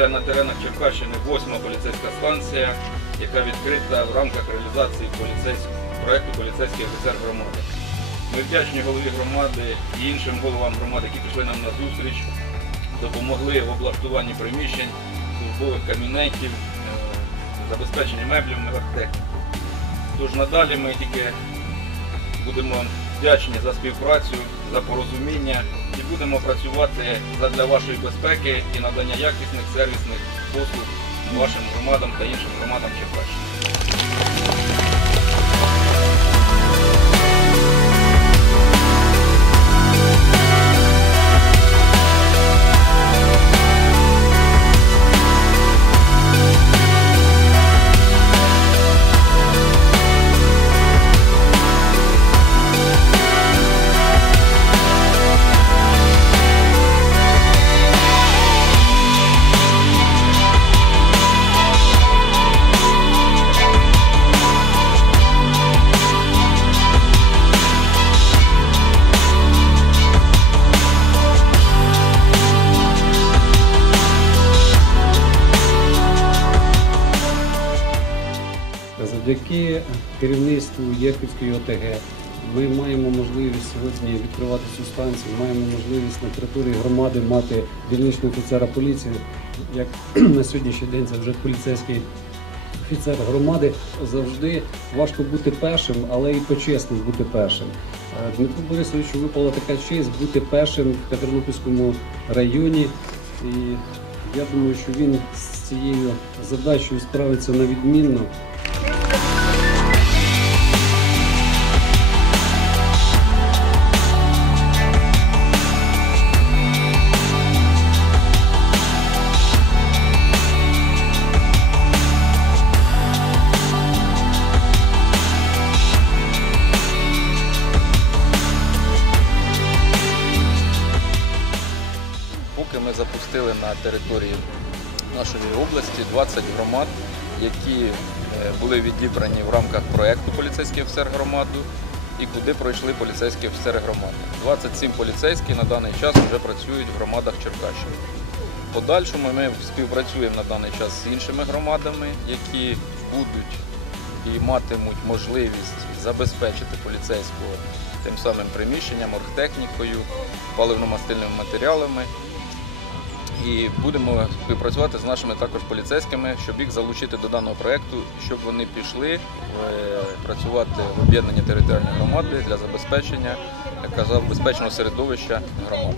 вже на теренах Черкащини 8-ма поліцейська станція, яка відкрита в рамках реалізації проєкту «Поліцейський офіцер громади». Ми вдячні голові громади і іншим головам громади, які пішли нам на зустріч, допомогли в облаштуванні приміщень, службових кабінетів, забезпеченні меблями, архітектів. Тож надалі ми тільки будемо вдячні за співпрацю, за порозуміння і будемо працювати задля вашої безпеки і надання якісних сервісних послуг вашим громадам та іншим громадам Черкащини. Завдяки керівництву Єрківської ОТГ ми маємо можливість сьогодні відкривати цю станцію, маємо можливість на території громади мати дільничного офіцера поліції. Як на сьогоднішній день це вже поліцейський офіцер громади. Завжди важко бути першим, але і почесним бути першим. Дмитру Борисовичу випала така честь бути першим в Тернопільському районі. І я думаю, що він з цією задачею справиться на відмінно. Поки ми запустили на території нашої області 20 громад, які були відібрані в рамках проєкту «Поліцейський офіцер громади» і куди пройшли поліцейські офіцери громади. 27 поліцейських на даний час вже працюють в громадах Черкащини. В подальшому ми співпрацюємо на даний час з іншими громадами, які будуть і матимуть можливість забезпечити поліцейського тим самим приміщенням, оргтехнікою, паливно-мастильними матеріалами. І будемо співпрацювати з нашими також поліцейськими, щоб їх залучити до даного проєкту, щоб вони пішли працювати в об'єднані територіальні громади для забезпечення, як казав, безпечного середовища громад.